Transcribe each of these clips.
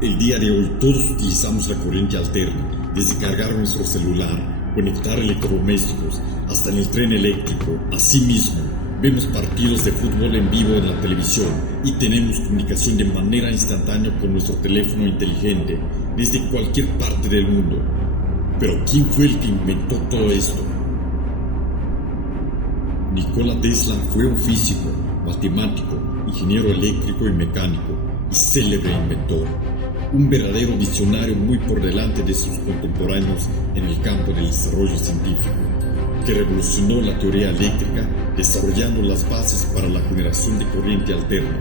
El día de hoy todos utilizamos la corriente alterna, desde cargar nuestro celular, conectar electrodomésticos, hasta en el tren eléctrico. Asimismo, vemos partidos de fútbol en vivo en la televisión y tenemos comunicación de manera instantánea con nuestro teléfono inteligente desde cualquier parte del mundo. Pero ¿quién fue el que inventó todo esto? Nikola Tesla fue un físico, matemático, ingeniero eléctrico y mecánico y célebre inventor. Un verdadero visionario muy por delante de sus contemporáneos en el campo del desarrollo científico, que revolucionó la teoría eléctrica desarrollando las bases para la generación de corriente alterna.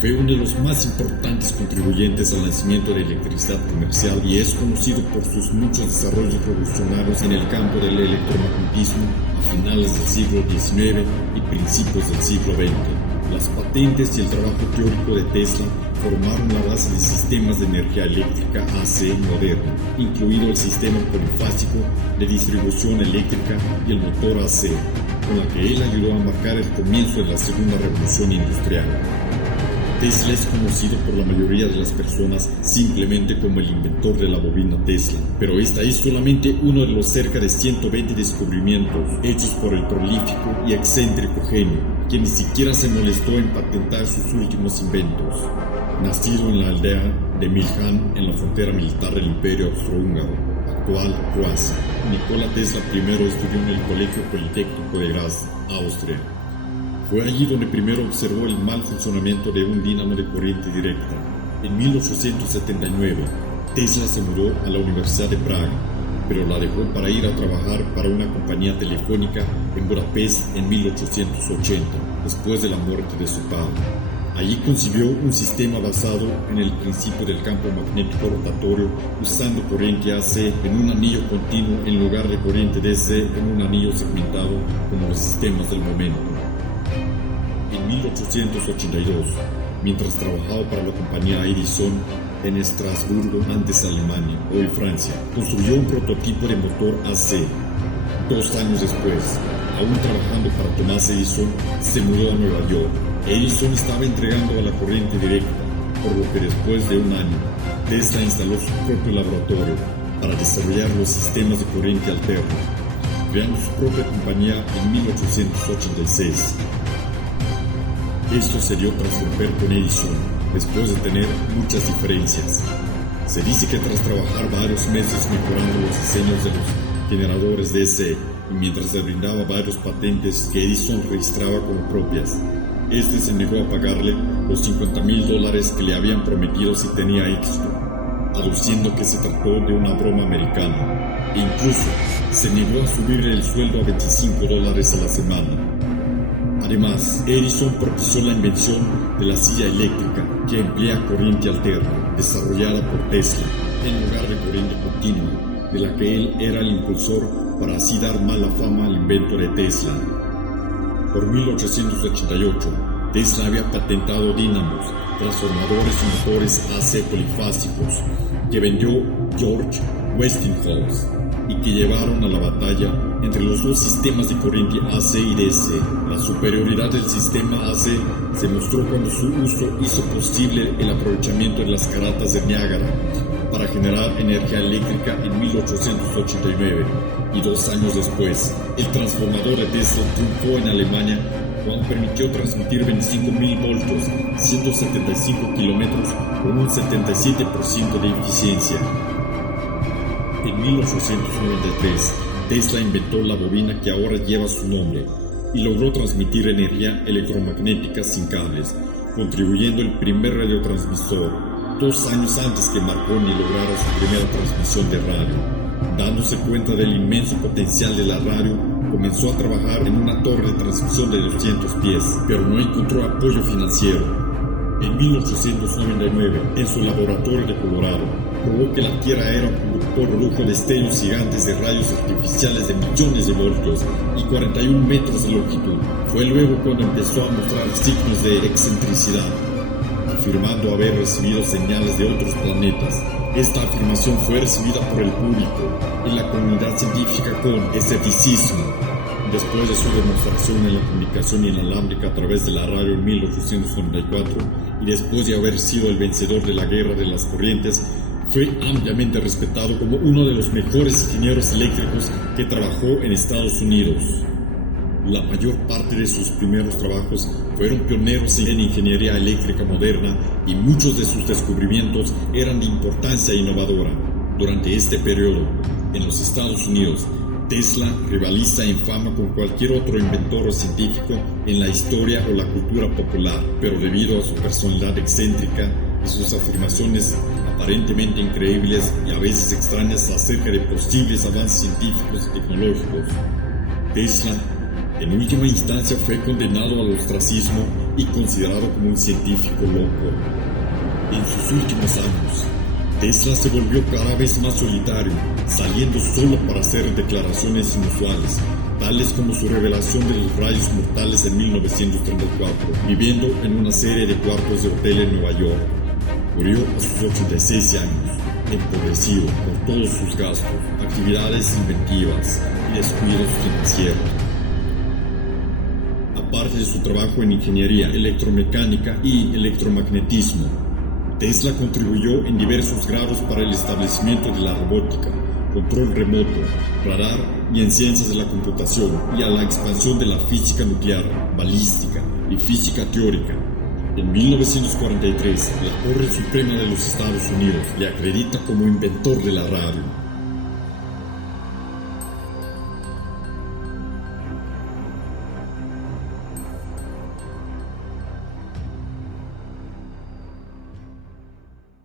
Fue uno de los más importantes contribuyentes al nacimiento de la electricidad comercial y es conocido por sus muchos desarrollos revolucionarios en el campo del electromagnetismo a finales del siglo XIX y principios del siglo XX. Las patentes y el trabajo teórico de Tesla formaron la base de sistemas de energía eléctrica AC moderno, incluido el sistema polifásico de distribución eléctrica y el motor AC, con la que él ayudó a marcar el comienzo de la segunda revolución industrial. Tesla es conocido por la mayoría de las personas simplemente como el inventor de la bobina Tesla, pero esta es solamente uno de los cerca de 120 descubrimientos hechos por el prolífico y excéntrico genio, que ni siquiera se molestó en patentar sus últimos inventos. Nacido en la aldea de Milhan, en la frontera militar del Imperio Austrohúngaro, actual Croacia, Nikola Tesla primero estudió en el Colegio Politécnico de Graz, Austria. Fue allí donde primero observó el mal funcionamiento de un dínamo de corriente directa. En 1879, Tesla se mudó a la Universidad de Praga, pero la dejó para ir a trabajar para una compañía telefónica en Budapest en 1880, después de la muerte de su padre. Allí concibió un sistema basado en el principio del campo magnético rotatorio usando corriente AC en un anillo continuo en lugar de corriente DC en un anillo segmentado como los sistemas del momento. En 1882, mientras trabajaba para la compañía Edison en Estrasburgo, antes Alemania, hoy Francia, construyó un prototipo de motor AC. 2 años después, aún trabajando para Thomas Edison, se mudó a Nueva York. Edison estaba entregando a la corriente directa, por lo que después de un año, Tesla instaló su propio laboratorio para desarrollar los sistemas de corriente alterna, creando su propia compañía en 1886. Esto se dio tras romper con Edison, después de tener muchas diferencias. Se dice que tras trabajar varios meses mejorando los diseños de los generadores DC, y mientras se brindaba varios patentes que Edison registraba como propias, este se negó a pagarle los $50,000 que le habían prometido si tenía éxito, aduciendo que se trató de una broma americana, e incluso se negó a subirle el sueldo a $25 a la semana. Además, Edison propició la invención de la silla eléctrica que emplea corriente alterna, desarrollada por Tesla, en lugar de corriente continua, de la que él era el impulsor para así dar mala fama al invento de Tesla. Por 1888, Tesla había patentado dínamos, transformadores y motores AC polifásicos que vendió George Westinghouse y que llevaron a la batalla entre los dos sistemas de corriente AC y DC. La superioridad del sistema AC se mostró cuando su uso hizo posible el aprovechamiento de las cataratas de Niágara para generar energía eléctrica en 1889, y 2 años después, el transformador de Tesla triunfó en Alemania cuando permitió transmitir 25,000 voltios, 175 kilómetros con un 77% de eficiencia. En 1893, Tesla inventó la bobina que ahora lleva su nombre y logró transmitir energía electromagnética sin cables, contribuyendo el primer radiotransmisor, 2 años antes que Marconi lograra su primera transmisión de radio. Dándose cuenta del inmenso potencial de la radio, comenzó a trabajar en una torre de transmisión de 200 pies, pero no encontró apoyo financiero. En 1899, en su laboratorio de Colorado, probó que la Tierra era un productor lujo de estrellas gigantes de rayos artificiales de millones de voltios y 41 metros de longitud. Fue luego cuando empezó a mostrar signos de excentricidad, afirmando haber recibido señales de otros planetas. Esta afirmación fue recibida por el público y la comunidad científica con escepticismo. Después de su demostración en la comunicación inalámbrica a través de la radio en 1894, y después de haber sido el vencedor de la Guerra de las Corrientes, fue ampliamente respetado como uno de los mejores ingenieros eléctricos que trabajó en Estados Unidos. La mayor parte de sus primeros trabajos fueron pioneros en ingeniería eléctrica moderna y muchos de sus descubrimientos eran de importancia innovadora. Durante este periodo, en los Estados Unidos, Tesla rivaliza en fama con cualquier otro inventor o científico en la historia o la cultura popular, pero debido a su personalidad excéntrica y sus afirmaciones aparentemente increíbles y a veces extrañas acerca de posibles avances científicos y tecnológicos, Tesla, en última instancia, fue condenado al ostracismo y considerado como un científico loco. En sus últimos años, Tesla se volvió cada vez más solitario, saliendo solo para hacer declaraciones inusuales, tales como su revelación de los rayos mortales en 1934, viviendo en una serie de cuartos de hotel en Nueva York. Murió a sus 86 años, empobrecido por todos sus gastos, actividades inventivas y descuidos financieros. Aparte de su trabajo en ingeniería electromecánica y electromagnetismo, Tesla contribuyó en diversos grados para el establecimiento de la robótica, control remoto, radar y en ciencias de la computación y a la expansión de la física nuclear, balística y física teórica. En 1943, la Corte Suprema de los Estados Unidos le acredita como inventor de la radio.